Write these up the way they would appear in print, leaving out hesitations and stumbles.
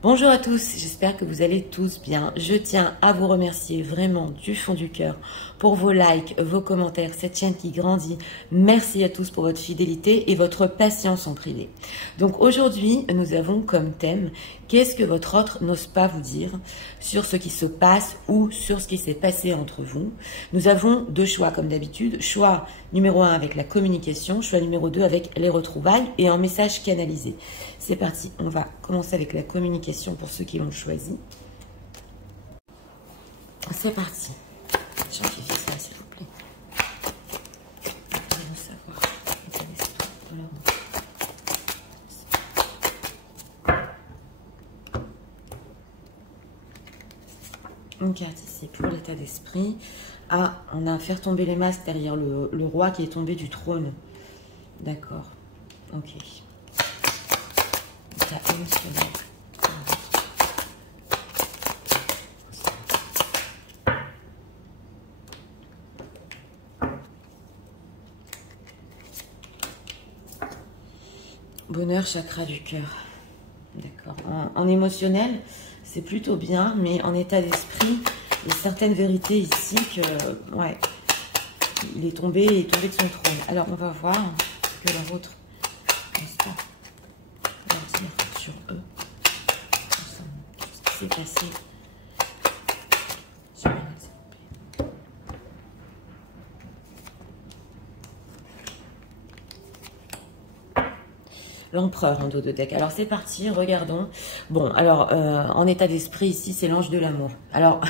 Bonjour à tous, j'espère que vous allez tous bien. Je tiens à vous remercier vraiment du fond du cœur pour vos likes, vos commentaires, cette chaîne qui grandit. Merci à tous pour votre fidélité et votre patience en privé. Donc aujourd'hui, nous avons comme thème « Qu'est-ce que votre autre n'ose pas vous dire sur ce qui se passe ou sur ce qui s'est passé entre vous ?» Nous avons deux choix comme d'habitude. Choix numéro 1 avec la communication, choix numéro 2 avec les retrouvailles et un message canalisé. C'est parti, on va commencer avec la communication pour ceux qui l'ont choisi. C'est parti. J'amplifie ça, s'il vous plaît. Voulons savoir. Une carte ici pour l'état d'esprit. Ah, on a à faire tomber les masques derrière le roi qui est tombé du trône. D'accord. Ok. État émotionnel. Bonheur, chakra du cœur. D'accord. En émotionnel, c'est plutôt bien, mais en état d'esprit, il y a certaines vérités ici que, ouais, il est tombé de son trône. Alors, on va voir que leur autre n'est-ce pas leur dire sur eux, ce qui s'est passé. L'empereur en dos de deck. Alors c'est parti, regardons. Bon, alors en état d'esprit ici, c'est l'ange de l'amour. Alors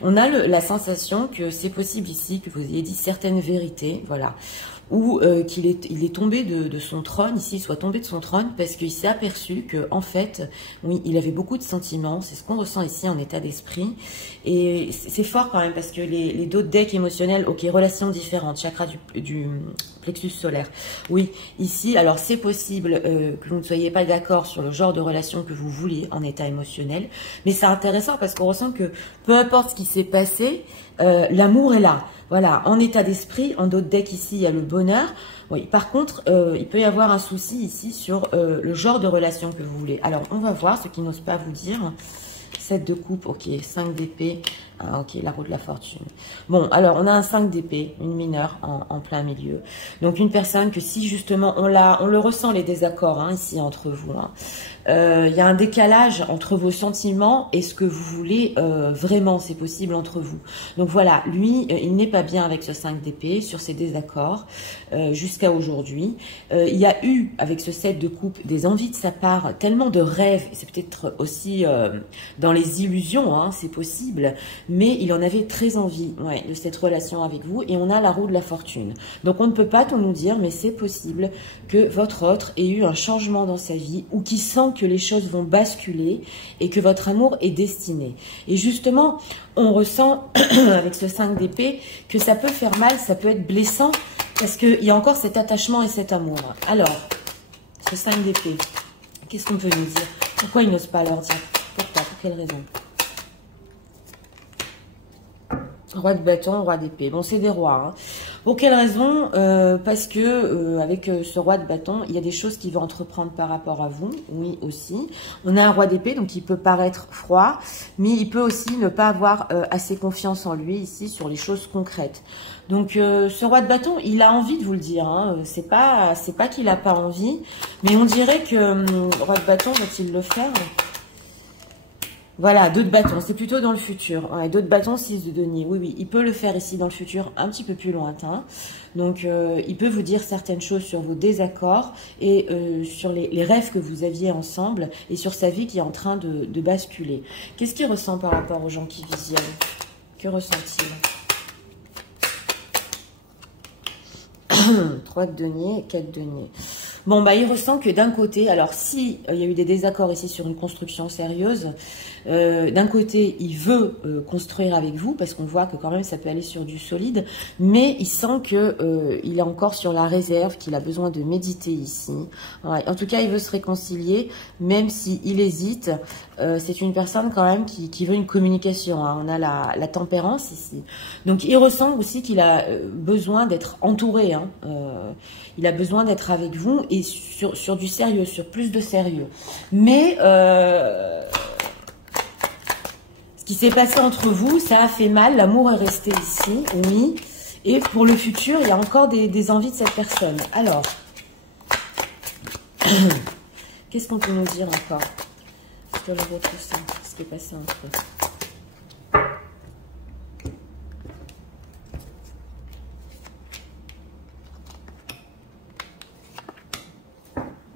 on a la sensation que c'est possible ici que vous ayez dit certaines vérités, voilà, ou qu'il est tombé de son trône, ici il soit tombé de son trône parce qu'il s'est aperçu que en fait, oui, il avait beaucoup de sentiments, c'est ce qu'on ressent ici en état d'esprit, et c'est fort quand même parce que les deux decks émotionnels, ok, relations différentes, chakra du plexus solaire, oui, ici, alors c'est possible que vous ne soyez pas d'accord sur le genre de relation que vous vouliez en état émotionnel, mais c'est intéressant parce qu'on ressent que peu importe ce qui s'est passé, l'amour est là. Voilà, en état d'esprit, en d'autres decks ici, il y a le bonheur. Oui, par contre, il peut y avoir un souci ici sur le genre de relation que vous voulez. Alors, on va voir ce qui n'ose pas vous dire. 7 de coupe, ok, 5 d'épée, ah, ok, la roue de la fortune. Bon, alors, on a un 5 d'épée, une mineure en plein milieu. Donc, une personne que si justement, on le ressent les désaccords hein, ici entre vous. Hein. Il y a un décalage entre vos sentiments et ce que vous voulez vraiment, c'est possible entre vous. Donc voilà, lui, il n'est pas bien avec ce 5 d'épée, sur ses désaccords, jusqu'à aujourd'hui. Il y a eu, avec ce 7 de coupe, des envies de sa part, tellement de rêves, c'est peut-être aussi dans les illusions, hein, c'est possible, mais il en avait très envie ouais, de cette relation avec vous, et on a la roue de la fortune. Donc on ne peut pas tout nous dire, mais c'est possible que votre autre ait eu un changement dans sa vie, ou qui sent que les choses vont basculer et que votre amour est destiné. Et justement, on ressent avec ce 5 d'épée que ça peut faire mal, ça peut être blessant parce qu'il y a encore cet attachement et cet amour. Alors, ce 5 d'épée, qu'est-ce qu'on peut nous dire? Pourquoi il n'ose pas leur dire? Pourquoi? Pour quelle raison? Roi de bâton, roi d'épée. Bon, c'est des rois. Hein. Pour quelle raison? Parce que avec ce roi de bâton, il y a des choses qu'il va entreprendre par rapport à vous. Oui, aussi. On a un roi d'épée, donc il peut paraître froid, mais il peut aussi ne pas avoir assez confiance en lui ici sur les choses concrètes. Donc ce roi de bâton, il a envie de vous le dire. Hein. C'est pas qu'il n'a pas envie, mais on dirait que roi de bâton, va-t-il le faire? Voilà, 2 de bâton, c'est plutôt dans le futur. Ouais, 2 de bâton, 6 de denier. Oui, oui, il peut le faire ici dans le futur, un petit peu plus lointain. Donc, il peut vous dire certaines choses sur vos désaccords et sur les rêves que vous aviez ensemble et sur sa vie qui est en train de basculer. Qu'est-ce qu'il ressent par rapport aux gens qui visionnent? Que ressent-il? 3 de denier et 4 de denier. Bon, bah, il ressent que d'un côté, alors si il y a eu des désaccords ici sur une construction sérieuse, d'un côté, il veut construire avec vous, parce qu'on voit que quand même ça peut aller sur du solide, mais il sent que il est encore sur la réserve, qu'il a besoin de méditer ici. Ouais, en tout cas, il veut se réconcilier, même s'il hésite. C'est une personne quand même qui veut une communication. Hein. On a la tempérance ici. Donc, il ressent aussi qu'il a besoin d'être entouré. Hein. Il a besoin d'être avec vous et sur du sérieux, sur plus de sérieux. Mais qui s'est passé entre vous, ça a fait mal, l'amour est resté ici, oui. Et pour le futur, il y a encore des envies de cette personne. Alors, qu'est-ce qu'on peut nous dire encore sur le vôtre ça, ce qui est passé entre eux?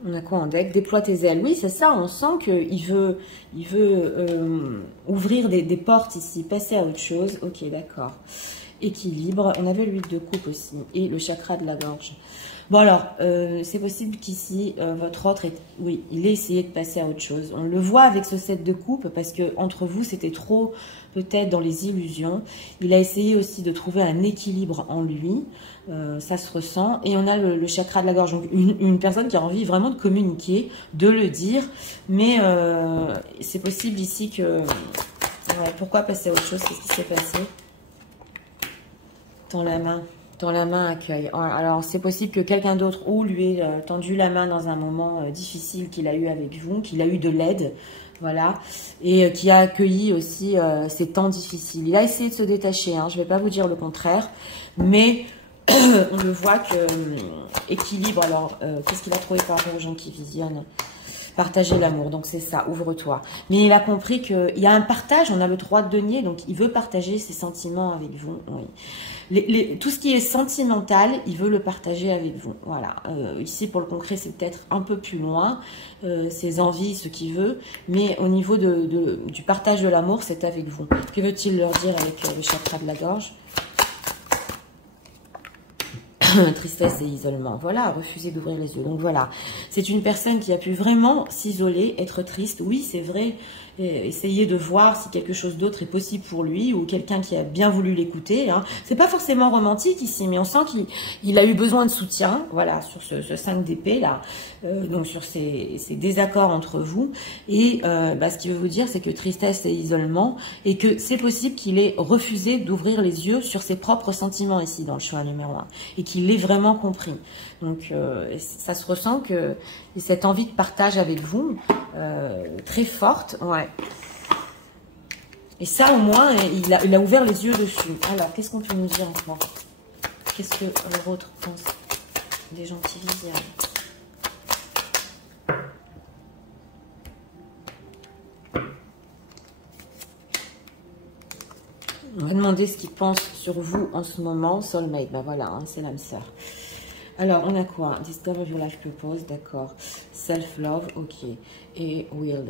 On a quoi en deck? Déploie tes ailes. Oui, c'est ça. On sent qu'il veut ouvrir des portes ici, passer à autre chose. Ok, d'accord. Équilibre. On avait l'huile de coupe aussi. Et le chakra de la gorge. Bon alors, c'est possible qu'ici, votre autre, oui, il ait essayé de passer à autre chose. On le voit avec ce 7 de coupe parce que entre vous, c'était trop peut-être dans les illusions. Il a essayé aussi de trouver un équilibre en lui. Ça se ressent. Et on a le chakra de la gorge. Donc une personne qui a envie vraiment de communiquer, de le dire. Mais c'est possible ici que... Ouais, pourquoi passer à autre chose? Qu'est-ce qui s'est passé? Tends la main. Tends la main, accueil. Alors, c'est possible que quelqu'un d'autre ou lui ait tendu la main dans un moment difficile qu'il a eu avec vous, qu'il a eu de l'aide, voilà, et qui a accueilli aussi ces temps difficiles. Il a essayé de se détacher, hein, je ne vais pas vous dire le contraire, mais on le voit que équilibre. Alors, qu'est-ce qu'il a trouvé par rapport aux gens qui visionnent? Partager l'amour, donc c'est ça, ouvre-toi. Mais il a compris qu'il y a un partage, on a le 3 de denier, donc il veut partager ses sentiments avec vous. Oui. Tout ce qui est sentimental, il veut le partager avec vous. Voilà. Ici, pour le concret, c'est peut-être un peu plus loin, ses envies, ce qu'il veut, mais au niveau du partage de l'amour, c'est avec vous. Que veut-il leur dire avec le chakra de la gorge? Tristesse et isolement. Voilà, refuser d'ouvrir les yeux. Donc voilà, c'est une personne qui a pu vraiment s'isoler, être triste. Oui, c'est vrai, essayer de voir si quelque chose d'autre est possible pour lui ou quelqu'un qui a bien voulu l'écouter. Hein. C'est pas forcément romantique ici, mais on sent qu'il a eu besoin de soutien. Voilà, sur ce 5 d'épée là, donc sur ces désaccords entre vous. Et ce qu'il veut vous dire, c'est que tristesse et isolement, et que c'est possible qu'il ait refusé d'ouvrir les yeux sur ses propres sentiments ici dans le choix numéro 1, et qu'il l'ait vraiment compris. Donc ça se ressent que cette envie de partage avec vous, très forte, ouais. Et ça au moins, il a ouvert les yeux dessus. Alors, qu'est-ce qu'on peut nous dire encore? Qu'est-ce que l'autre pense des gens qui visionnent? On va demander ce qu'il pense sur vous en ce moment. Soulmate, ben voilà, hein, c'est l'âme sœur. Alors, on a quoi? Discover your life purpose, d'accord. Self-love, ok. Et will.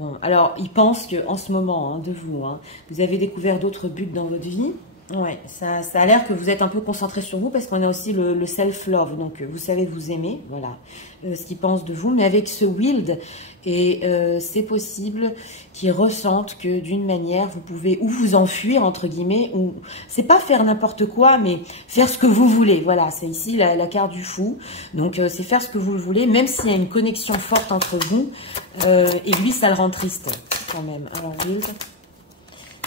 Bon, alors, il pense qu'en ce moment, hein, de vous, hein, vous avez découvert d'autres buts dans votre vie. Ouais, ça a l'air que vous êtes un peu concentré sur vous parce qu'on a aussi le self-love. Donc, vous savez vous aimer, voilà, ce qu'il pense de vous. Mais avec ce wild, et c'est possible qu'ils ressentent que d'une manière, vous pouvez ou vous enfuir, entre guillemets, ou c'est pas faire n'importe quoi, mais faire ce que vous voulez. Voilà, c'est ici la carte du fou. Donc, c'est faire ce que vous voulez, même s'il y a une connexion forte entre vous. Et lui, ça le rend triste, quand même. Alors, wild...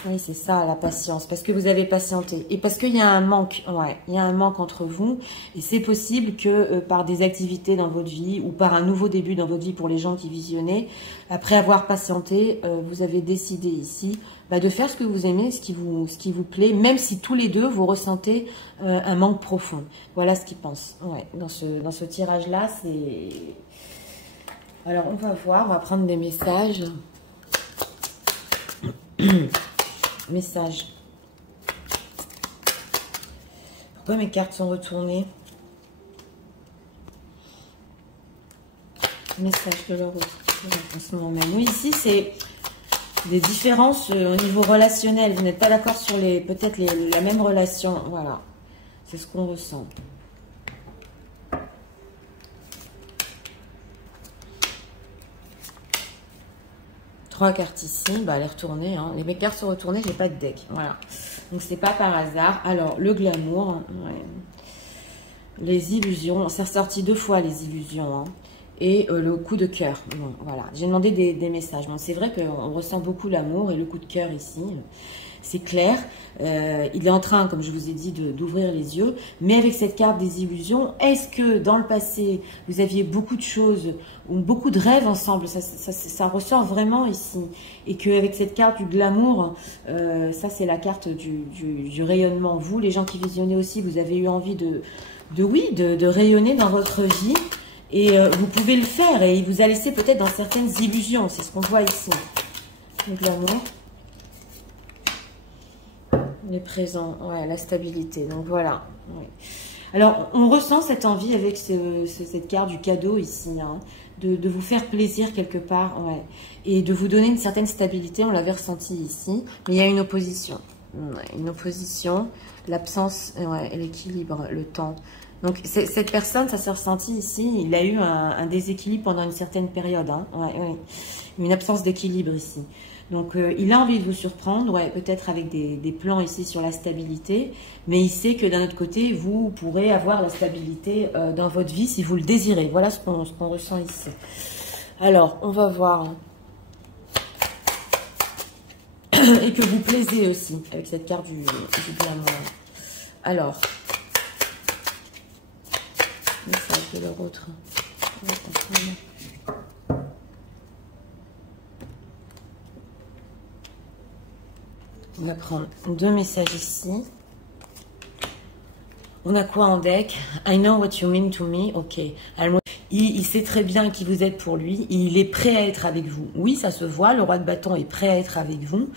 Oui, c'est ça, la patience, parce que vous avez patienté. Et parce qu'il y a un manque, ouais, il y a un manque entre vous. Et c'est possible que par des activités dans votre vie ou par un nouveau début dans votre vie pour les gens qui visionnaient, après avoir patienté, vous avez décidé ici de faire ce que vous aimez, ce qui vous plaît, même si tous les deux, vous ressentez un manque profond. Voilà ce qu'ils pensent. Ouais, dans ce tirage-là, c'est... Alors, on va voir, on va prendre des messages. Message. Pourquoi mes cartes sont retournées? Message de leur en ce moment même. Oui, ici, c'est des différences au niveau relationnel. Vous n'êtes pas d'accord sur peut-être la même relation. Voilà. C'est ce qu'on ressent. Trois cartes ici, elle est retournée. Hein. Mes cartes sont retournées, j'ai pas de deck. Voilà. Donc c'est pas par hasard. Alors, le glamour, ouais. Les illusions, c'est ressorti 2 fois les illusions. Hein. et le coup de cœur. Bon, voilà, j'ai demandé des messages. Bon, c'est vrai qu'on ressent beaucoup l'amour et le coup de cœur ici. C'est clair, il est en train, comme je vous ai dit, d'ouvrir les yeux. Mais avec cette carte des illusions, est-ce que dans le passé, vous aviez beaucoup de choses ou beaucoup de rêves ensemble? Ça ressort vraiment ici. Et qu'avec cette carte du glamour, ça c'est la carte du rayonnement. Vous, les gens qui visionnez aussi, vous avez eu envie de rayonner dans votre vie. Et vous pouvez le faire. Et il vous a laissé peut-être dans certaines illusions. C'est ce qu'on voit ici. Le glamour. Les présents, ouais, la stabilité. Donc voilà. Ouais. Alors, on ressent cette envie avec cette carte du cadeau ici, hein, de vous faire plaisir quelque part, ouais, et de vous donner une certaine stabilité. On l'avait ressenti ici, mais il y a une opposition. Ouais, une opposition, l'absence, ouais, l'équilibre, le temps. Donc, cette personne, ça s'est ressenti ici, il a eu un déséquilibre pendant une certaine période, hein, ouais, ouais. Une absence d'équilibre ici. Donc, il a envie de vous surprendre, ouais, peut-être avec des plans ici sur la stabilité, mais il sait que d'un autre côté, vous pourrez avoir la stabilité dans votre vie si vous le désirez. Voilà ce qu'on ressent ici. Alors, on va voir. Et que vous plaisez aussi, avec cette carte du glamour. Alors, message de leur autre. On va prendre 2 messages ici. On a quoi en deck? I know what you mean to me. Ok. Alors, il sait très bien qui vous êtes pour lui. Il est prêt à être avec vous. Oui, ça se voit. Le roi de bâton est prêt à être avec vous.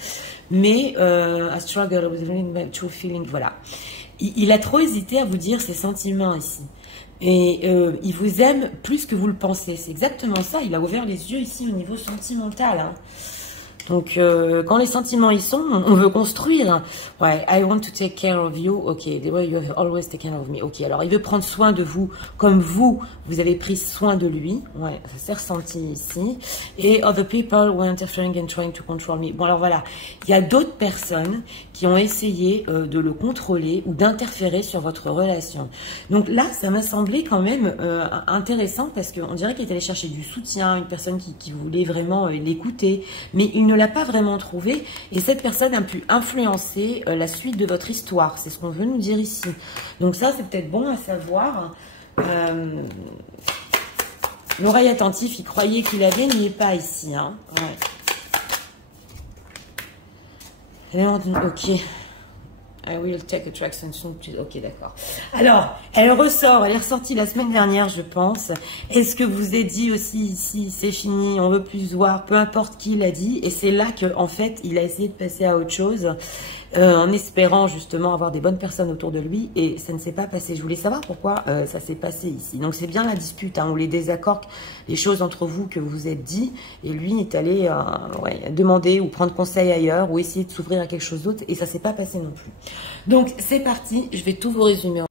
Mais, I struggle with my true feeling. Voilà. Il a trop hésité à vous dire ses sentiments ici. Et il vous aime plus que vous le pensez. C'est exactement ça. Il a ouvert les yeux ici au niveau sentimental. Hein. Donc, quand les sentiments y sont, on veut construire. Ouais, I want to take care of you. Ok, the way you have always taken care of me. Ok, alors il veut prendre soin de vous comme vous avez pris soin de lui. Ouais, ça s'est ressenti ici. Et other people were interfering and trying to control me. Bon, alors voilà, il y a d'autres personnes qui ont essayé de le contrôler ou d'interférer sur votre relation. Donc là, ça m'a semblé quand même intéressant parce qu'on dirait qu'il est allé chercher du soutien, une personne qui voulait vraiment l'écouter, mais il ne l'a pas vraiment trouvé et cette personne a pu influencer la suite de votre histoire. C'est ce qu'on veut nous dire ici. Donc ça, c'est peut-être bon à savoir. L'oreille attentive, il croyait qu'il avait, il n'y est pas ici. Hein. Ouais. Ok. I will take a traction soon. Ok, d'accord. Alors, elle ressort, elle est ressortie la semaine dernière, je pense. Est-ce que vous êtes dit aussi ici, c'est fini, on veut plus se voir, peu importe qui l'a dit. Et c'est là que, en fait, il a essayé de passer à autre chose, en espérant justement avoir des bonnes personnes autour de lui. Et ça ne s'est pas passé. Je voulais savoir pourquoi ça s'est passé ici. Donc, c'est bien la dispute, hein, ou les désaccords, les choses entre vous que vous vous êtes dit. Et lui est allé ouais, demander ou prendre conseil ailleurs, ou essayer de s'ouvrir à quelque chose d'autre. Et ça ne s'est pas passé non plus. Donc, c'est parti. Je vais tout vous résumer.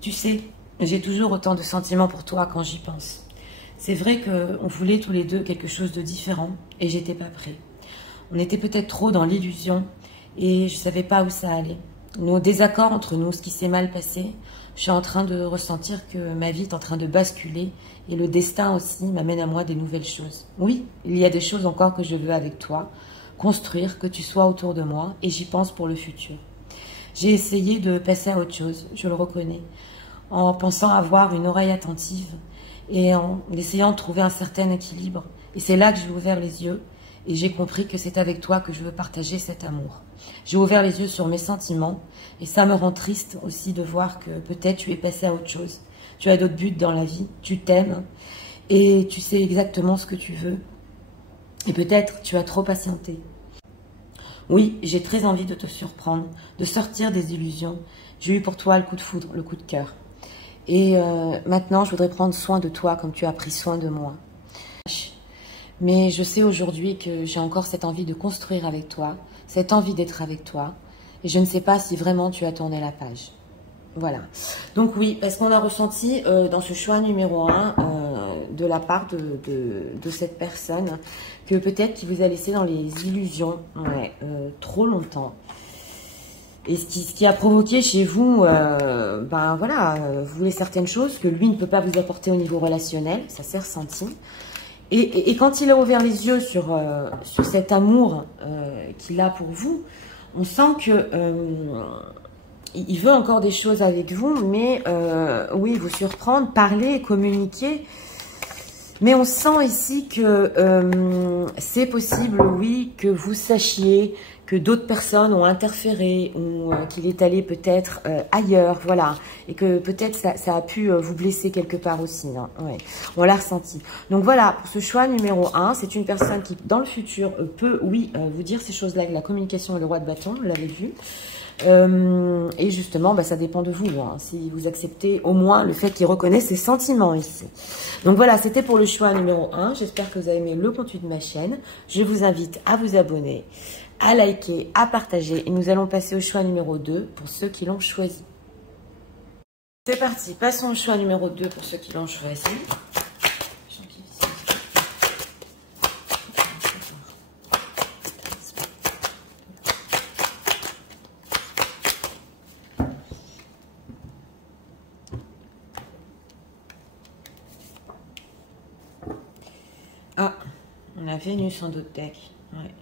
Tu sais, j'ai toujours autant de sentiments pour toi quand j'y pense. C'est vrai qu'on voulait tous les deux quelque chose de différent et j'étais pas prêt. On était peut-être trop dans l'illusion et je savais pas où ça allait. Nos désaccords entre nous, ce qui s'est mal passé, je suis en train de ressentir que ma vie est en train de basculer et le destin aussi m'amène à moi des nouvelles choses. Oui, il y a des choses encore que je veux avec toi, construire, que tu sois autour de moi et j'y pense pour le futur. J'ai essayé de passer à autre chose, je le reconnais, en pensant avoir une oreille attentive et en essayant de trouver un certain équilibre. Et c'est là que j'ai ouvert les yeux et j'ai compris que c'est avec toi que je veux partager cet amour. J'ai ouvert les yeux sur mes sentiments et ça me rend triste aussi de voir que peut-être tu es passé à autre chose. Tu as d'autres buts dans la vie, tu t'aimes et tu sais exactement ce que tu veux. Et peut-être tu as trop patienté. Oui, j'ai très envie de te surprendre, de sortir des illusions. J'ai eu pour toi le coup de foudre, le coup de cœur. Et maintenant, je voudrais prendre soin de toi comme tu as pris soin de moi. Mais je sais aujourd'hui que j'ai encore cette envie de construire avec toi, cette envie d'être avec toi. Et je ne sais pas si vraiment tu as tourné la page. Voilà. Donc oui, parce qu'on a ressenti dans ce choix numéro 1 de la part de cette personne que peut-être qu'il vous a laissé dans les illusions trop longtemps. Et ce qui a provoqué chez vous, ben voilà, vous voulez certaines choses que lui ne peut pas vous apporter au niveau relationnel, ça s'est ressenti. Et quand il a ouvert les yeux sur cet amour qu'il a pour vous, on sent que il veut encore des choses avec vous, mais oui, vous surprendre, parler, communiquer. Mais on sent ici que c'est possible, oui, que vous sachiez que d'autres personnes ont interféré ou qu'il est allé peut-être ailleurs, voilà. Et que peut-être ça a pu vous blesser quelque part aussi. Hein, ouais. On l'a ressenti. Donc voilà, pour ce choix numéro 1, c'est une personne qui, dans le futur, peut, oui, vous dire ces choses-là. La communication est le roi de bâton, vous l'avez vu. Et justement, bah, ça dépend de vous, hein, si vous acceptez au moins le fait qu'il reconnaisse ses sentiments ici. Donc voilà, c'était pour le choix numéro 1. J'espère que vous avez aimé le contenu de ma chaîne. Je vous invite à vous abonner, à liker, à partager. Et nous allons passer au choix numéro 2 pour ceux qui l'ont choisi. C'est parti, passons au choix numéro 2 pour ceux qui l'ont choisi. Ah, on a Vénus en d'autres decks. Ouais.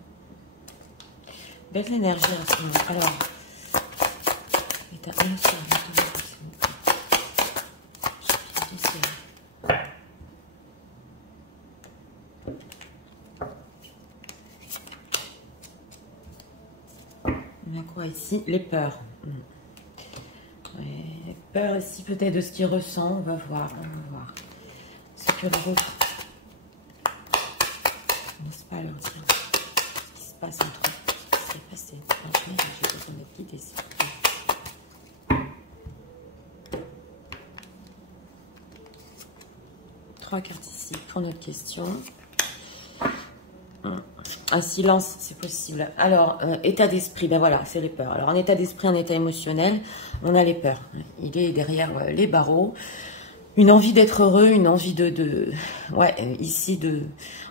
Belle énergie en ce moment. Alors, on a quoi ici? Les peurs. Ouais, les peurs ici peut-être de ce qu'il ressent. On va voir, on va voir. Ce que l'autre n'ose pas leur dire. Ce qui se passe entre eux. Ce qui s'est passé. Franchement, j'ai besoin d'être guidée. 3 cartes ici pour notre question. Un silence, c'est possible. Alors, état d'esprit, ben voilà, c'est les peurs. Alors, en état d'esprit, en état émotionnel, on a les peurs. Il est derrière les barreaux. Une envie d'être heureux, une envie ouais, ici,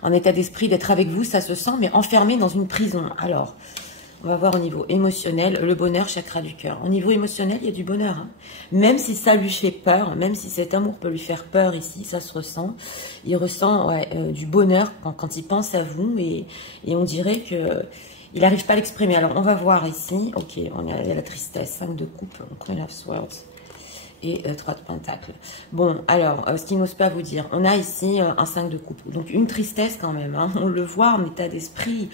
en état d'esprit, d'être avec vous, ça se sent, mais enfermé dans une prison. Alors, on va voir au niveau émotionnel, le bonheur, chakra du cœur. Au niveau émotionnel, il y a du bonheur. Hein. Même si ça lui fait peur, même si cet amour peut lui faire peur ici, ça se ressent. Il ressent ouais, du bonheur quand il pense à vous et on dirait que il n'arrive pas à l'exprimer. Alors, on va voir ici. Ok, il y a la tristesse, 5 de coupe, Queen of Swords et 3 de pentacles. Bon, alors, ce qu'il n'ose pas vous dire, on a ici un 5 de coupe. Donc, une tristesse quand même. Hein. On le voit en état d'esprit.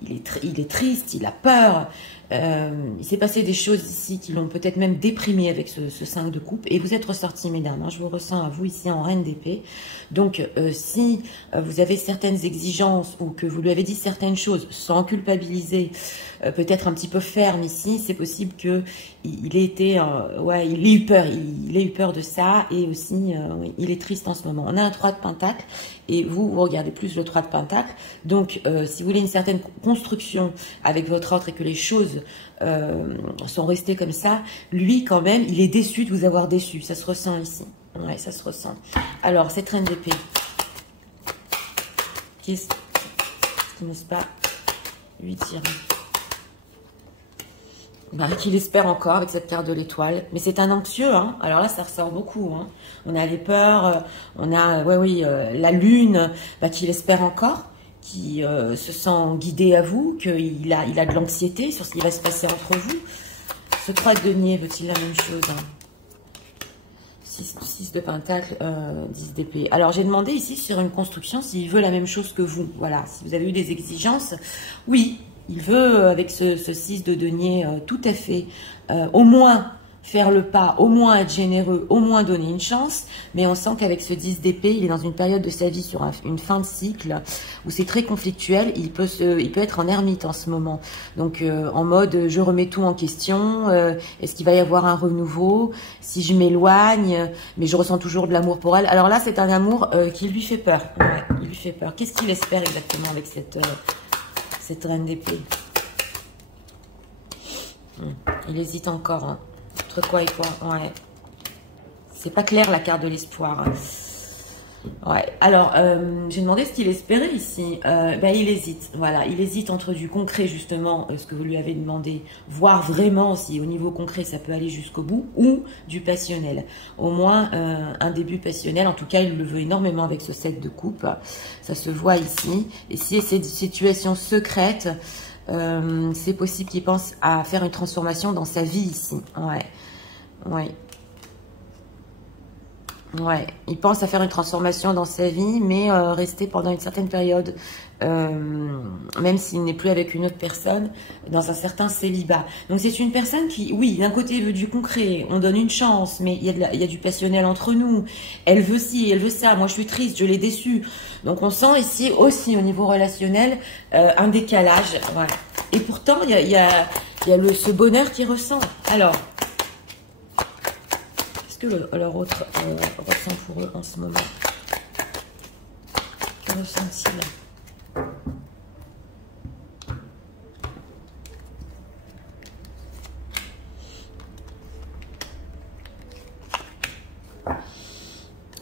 Il est triste, il a peur. Il s'est passé des choses ici qui l'ont peut-être même déprimé avec ce 5 de coupe. Et vous êtes ressorti, mesdames. Hein, je vous ressens à vous ici en reine d'épée. Donc, si vous avez certaines exigences ou que vous lui avez dit certaines choses sans culpabiliser, peut-être un petit peu ferme ici, c'est possible que il ait été, ouais, il ait eu peur. Il ait eu peur de ça et aussi, il est triste en ce moment. On a un 3 de pentacle et vous regardez plus le 3 de pentacle. Donc, si vous voulez une certaine construction avec votre autre et que les choses sont restées comme ça, lui, quand même, il est déçu de vous avoir déçu. Ça se ressent ici. Ouais, ça se ressent. Alors, cette reine d'épée, qu'est-ce qui n'ose pas lui dire bah, qu'il espère encore avec cette carte de l'étoile. Mais c'est un anxieux, hein. Alors là, ça ressort beaucoup. Hein. On a les peurs, on a ouais, oui, la lune, bah, qu'il espère encore, qui se sent guidé à vous, qu'il a de l'anxiété sur ce qui va se passer entre vous. Ce 3 de denier veut-il la même chose hein. 6 de pentacle, 10 d'épée. Alors, j'ai demandé ici sur une construction s'il veut la même chose que vous. Voilà, si vous avez eu des exigences, oui, il veut, avec ce 6 de denier, tout à fait, au moins faire le pas, au moins être généreux, au moins donner une chance. Mais on sent qu'avec ce 10 d'épée, il est dans une période de sa vie sur une fin de cycle où c'est très conflictuel. Il peut être en ermite en ce moment. Donc, en mode, je remets tout en question. Est-ce qu'il va y avoir un renouveau? Si je m'éloigne, mais je ressens toujours de l'amour pour elle. Alors là, c'est un amour qui lui fait peur. Ouais, il lui fait peur. Qu'est-ce qu'il espère exactement avec cette reine d'épée? Il hésite encore. Hein. Entre quoi et quoi? Ouais. C'est pas clair la carte de l'espoir. Ouais, alors, j'ai demandé ce qu'il espérait ici. Ben, il hésite, voilà. Il hésite entre du concret, justement, ce que vous lui avez demandé, voir vraiment si au niveau concret, ça peut aller jusqu'au bout, ou du passionnel. Au moins, un début passionnel. En tout cas, il le veut énormément avec ce 7 de coupe. Ça se voit ici. Et si c'est une situation secrète, c'est possible qu'il pense à faire une transformation dans sa vie ici. Ouais, ouais. Ouais, il pense à faire une transformation dans sa vie, mais rester pendant une certaine période, même s'il n'est plus avec une autre personne, dans un certain célibat. Donc c'est une personne qui, oui, d'un côté veut du concret, on donne une chance, mais il y a du passionnel entre nous. Elle veut ci, elle veut ça. Moi je suis triste, je l'ai déçue. Donc on sent ici aussi au niveau relationnel un décalage. Voilà. Et pourtant ce bonheur qu'il ressent. Alors. Qu'est-ce que leur autre ressent pour eux en ce moment? Que ressent-il?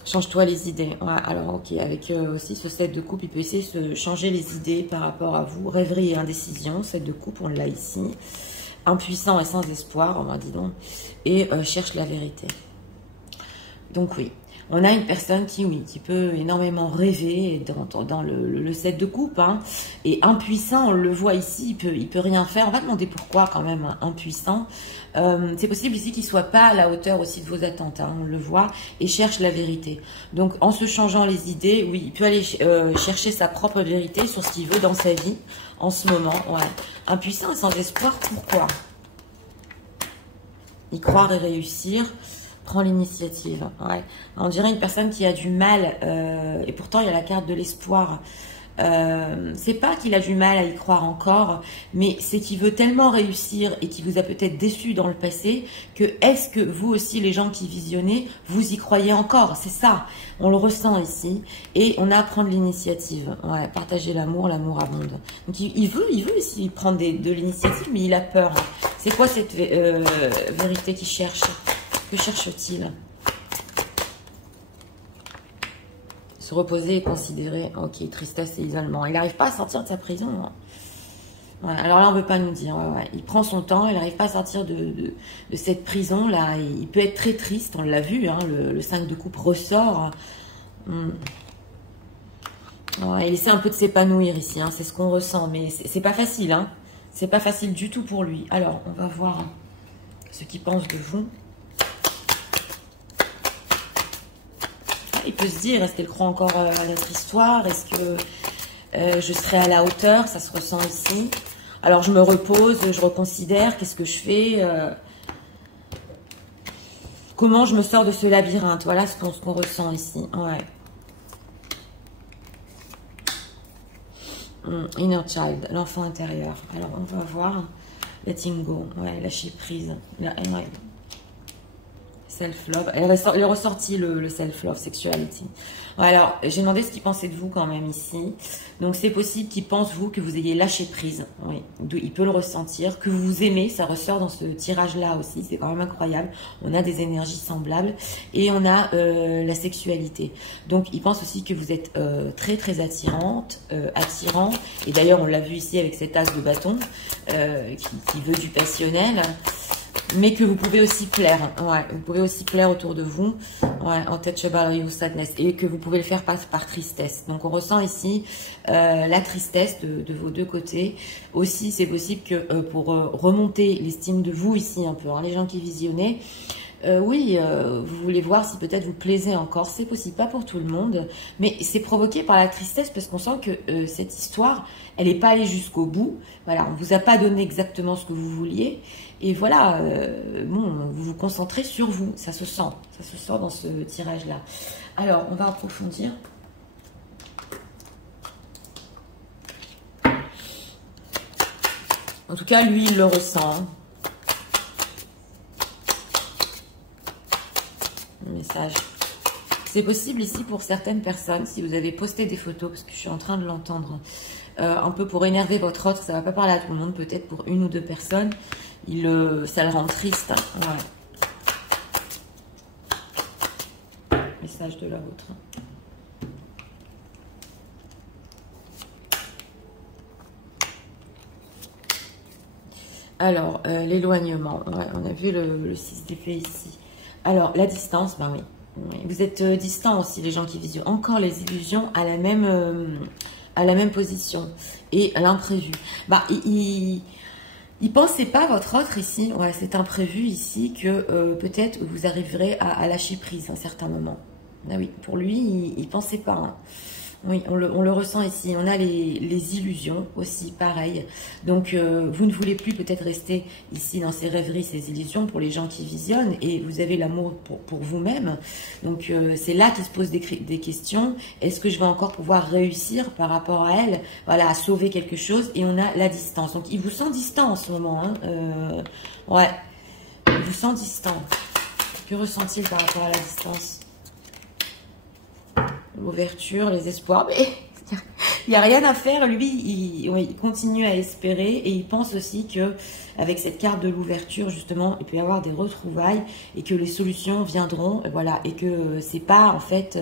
Change-toi les idées. Ouais, alors, ok, avec aussi ce 7 de coupe, il peut essayer de se changer les idées par rapport à vous. Rêverie et indécision, 7 de coupe, on l'a ici. Impuissant et sans espoir, on m'a dit donc. Et cherche la vérité. Donc oui, on a une personne qui peut énormément rêver dans le 7 de coupe, hein, et impuissant, on le voit ici, il peut rien faire. On va demander pourquoi quand même, hein, impuissant. C'est possible ici qu'il soit pas à la hauteur aussi de vos attentes, hein, on le voit, et cherche la vérité. Donc en se changeant les idées, oui, il peut aller chercher sa propre vérité sur ce qu'il veut dans sa vie en ce moment. Ouais. Impuissant et sans espoir, pourquoi? Y croire et réussir. Prend l'initiative. Ouais. On dirait une personne qui a du mal, et pourtant il y a la carte de l'espoir. C'est pas qu'il a du mal à y croire encore, mais c'est qu'il veut tellement réussir et qu'il vous a peut-être déçu dans le passé que est-ce que vous aussi, les gens qui visionnez, vous y croyez encore? C'est ça, on le ressent ici. Et on a à prendre l'initiative. Ouais, partager l'amour, l'amour abonde. Donc il veut aussi prendre de l'initiative, mais il a peur. C'est quoi cette vérité qu'il cherche? Que cherche-t-il? Se reposer et considérer. Ok, tristesse et isolement. Il n'arrive pas à sortir de sa prison. Ouais, alors là, on ne veut pas nous dire. Ouais, ouais. Il prend son temps, il n'arrive pas à sortir de cette prison-là. Il peut être très triste, on l'a vu. Hein, le 5 de coupe ressort. Ouais, il essaie un peu de s'épanouir ici. Hein, c'est ce qu'on ressent. Mais c'est pas facile. Hein. C'est pas facile du tout pour lui. Alors, on va voir ce qu'il pense de vous. Il peut se dire, est-ce qu'elle croit encore à notre histoire? Est-ce que je serai à la hauteur? Ça se ressent ici. Alors, je me repose, je reconsidère. Qu'est-ce que je fais? Comment je me sors de ce labyrinthe? Voilà ce qu'on ressent ici. Ouais. Inner child, l'enfant intérieur. Alors, on va voir. Letting go. Ouais, lâcher prise. Ouais. Self-love. Elle est ressorti le self-love, sexuality. Alors, j'ai demandé ce qu'il pensait de vous quand même ici. Donc, c'est possible qu'il pense, vous, que vous ayez lâché prise. Oui, il peut le ressentir. Que vous vous aimez, ça ressort dans ce tirage-là aussi. C'est quand même incroyable. On a des énergies semblables. Et on a la sexualité. Donc, il pense aussi que vous êtes très, très attirante, attirant. Et d'ailleurs, on l'a vu ici avec cet as de bâton qui veut du passionnel. Mais que vous pouvez aussi plaire. Ouais, vous pouvez aussi plaire autour de vous. Ouais, untouchable you sadness. Et que vous pouvez le faire par tristesse. Donc, on ressent ici la tristesse de vos deux côtés. Aussi, c'est possible que pour remonter l'estime de vous ici un peu, hein, les gens qui visionnaient, oui, vous voulez voir si peut-être vous plaisez encore. C'est possible, pas pour tout le monde. Mais c'est provoqué par la tristesse parce qu'on sent que cette histoire, elle n'est pas allée jusqu'au bout. Voilà, on ne vous a pas donné exactement ce que vous vouliez. Et voilà, bon, vous vous concentrez sur vous. Ça se sent dans ce tirage-là. Alors, on va approfondir. En tout cas, lui, il le ressent. Hein. Message. C'est possible ici pour certaines personnes, si vous avez posté des photos, parce que je suis en train de l'entendre, un peu pour énerver votre autre, ça ne va pas parler à tout le monde, peut-être pour une ou deux personnes, ça le rend triste. Ouais. Message de la vôtre. Alors, l'éloignement. Ouais, on a vu le 6 d'épée ici. Alors, la distance, ben oui. Oui. Vous êtes distants aussi, les gens qui visionnent. Encore les illusions à la même position. Et l'imprévu. Bah, il pensait pas, votre autre ici, ouais, c'est imprévu ici, que peut-être vous arriverez à lâcher prise à un certain moment. Ah oui, pour lui, il pensait pas. Hein. Oui, on le ressent ici. On a les illusions aussi, pareil. Donc, vous ne voulez plus peut-être rester ici dans ces rêveries, ces illusions pour les gens qui visionnent. Et vous avez l'amour pour vous-même. Donc, c'est là qu'il se pose des questions. Est-ce que je vais encore pouvoir réussir par rapport à elle? Voilà, à sauver quelque chose. Et on a la distance. Donc, il vous sent distant en ce moment. Hein. Ouais, il vous sent distant. Que ressent-il par rapport à la distance? L'ouverture, les espoirs, mais il n'y a rien à faire. Lui, il continue à espérer et il pense aussi que avec cette carte de l'ouverture, justement, il peut y avoir des retrouvailles et que les solutions viendront, voilà, et que c'est pas en fait,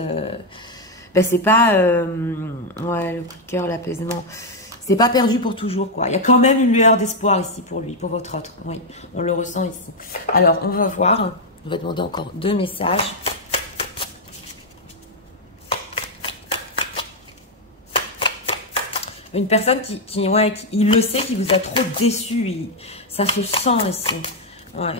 c'est pas, ouais, le coup de cœur, l'apaisement. C'est pas perdu pour toujours, quoi. Il y a quand même une lueur d'espoir ici pour lui, pour votre autre. Oui, on le ressent ici. Alors, on va voir. On va demander encore 2 messages. Une personne qui il le sait, qui vous a trop déçu. Ça se sent ici. Ouais.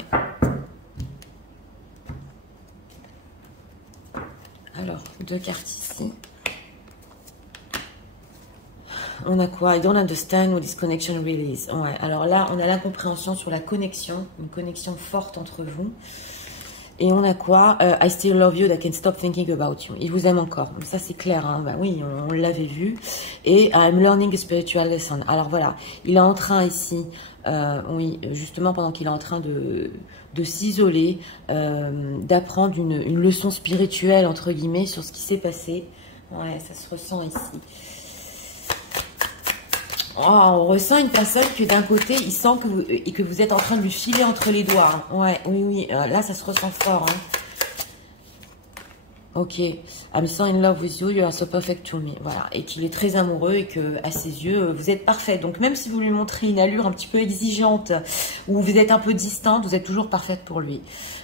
Alors, 2 cartes ici. On a quoi? I don't understand what this connection really is. Ouais. Alors là, on a l'incompréhension sur la connexion. Une connexion forte entre vous. Et on a quoi? I still love you, I can't stop thinking about you. Il vous aime encore. Ça, c'est clair. Hein? Bah oui, on l'avait vu. Et I'm learning a spiritual lesson. Alors voilà, il est en train ici, oui, justement pendant qu'il est en train de s'isoler, d'apprendre une leçon spirituelle, entre guillemets, sur ce qui s'est passé. Ouais, ça se ressent ici. Oh, on ressent une personne que d'un côté, il sent que vous êtes en train de lui filer entre les doigts. Hein. Ouais, oui, oui. Là, ça se ressent fort. Hein. Ok. I'm so in love with you, you are so perfect to me. Voilà. Et qu'il est très amoureux et que à ses yeux, vous êtes parfaite. Donc, même si vous lui montrez une allure un petit peu exigeante ou vous êtes un peu distante, vous êtes toujours parfaite pour lui.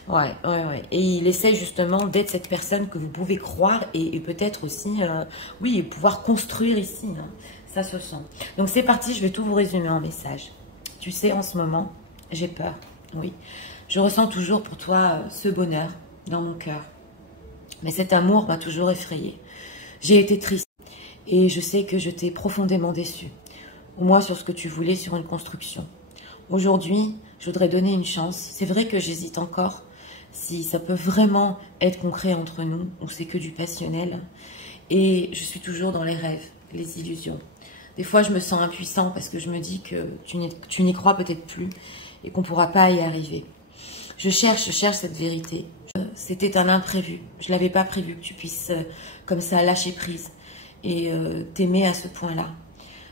Ouais, ouais, ouais. Et il essaie justement d'être cette personne que vous pouvez croire et peut-être aussi, oui, pouvoir construire ici. Hein. Ça se sent. Donc c'est parti, je vais tout vous résumer en message. Tu sais, en ce moment, j'ai peur. Oui. Je ressens toujours pour toi ce bonheur dans mon cœur. Mais cet amour m'a toujours effrayée. J'ai été triste. Et je sais que je t'ai profondément déçue. Au moins sur ce que tu voulais sur une construction. Aujourd'hui, je voudrais donner une chance. C'est vrai que j'hésite encore si ça peut vraiment être concret entre nous ou c'est que du passionnel. Et je suis toujours dans les rêves, les illusions. Des fois, je me sens impuissant parce que je me dis que tu n'y crois peut-être plus et qu'on ne pourra pas y arriver. Je cherche cette vérité. C'était un imprévu. Je ne l'avais pas prévu que tu puisses comme ça lâcher prise et t'aimer à ce point-là.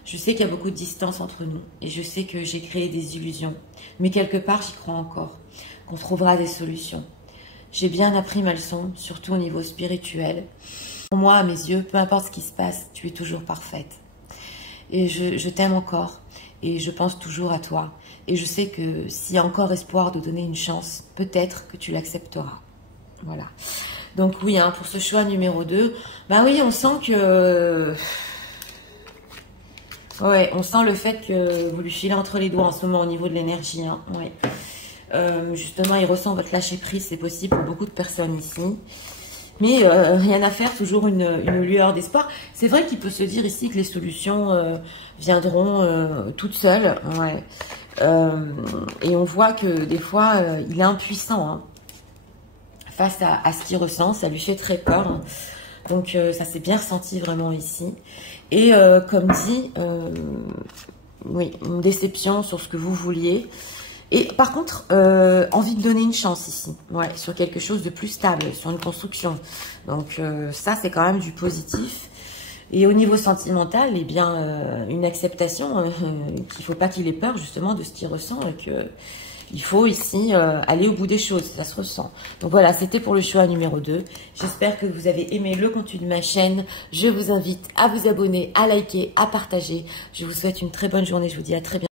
Je sais qu'il y a beaucoup de distance entre nous et je sais que j'ai créé des illusions. Mais quelque part, j'y crois encore, qu'on trouvera des solutions. J'ai bien appris ma leçon, surtout au niveau spirituel. Pour moi, à mes yeux, peu importe ce qui se passe, tu es toujours parfaite. Et je t'aime encore et je pense toujours à toi. Et je sais que s'il y a encore espoir de donner une chance, peut-être que tu l'accepteras. Voilà. Donc oui, hein, pour ce choix numéro 2, bah oui, on sent que... Ouais, on sent le fait que vous lui filez entre les doigts en ce moment au niveau de l'énergie. Hein, ouais. Justement, il ressent votre lâcher prise, c'est possible pour beaucoup de personnes ici. Mais rien à faire, toujours une lueur d'espoir. C'est vrai qu'il peut se dire ici que les solutions viendront toutes seules. Ouais. Et on voit que des fois, il est impuissant hein, face à ce qu'il ressent. Ça lui fait très peur. Hein. Donc ça s'est bien ressenti vraiment ici. Et comme dit, oui, une déception sur ce que vous vouliez. Et par contre, envie de donner une chance ici, ouais, sur quelque chose de plus stable, sur une construction. Donc ça, c'est quand même du positif. Et au niveau sentimental, eh bien, une acceptation qu'il ne faut pas qu'il ait peur justement de ce qu'il ressent et qu'il faut ici aller au bout des choses, ça se ressent. Donc voilà, c'était pour le choix numéro 2. J'espère que vous avez aimé le contenu de ma chaîne. Je vous invite à vous abonner, à liker, à partager. Je vous souhaite une très bonne journée. Je vous dis à très bientôt.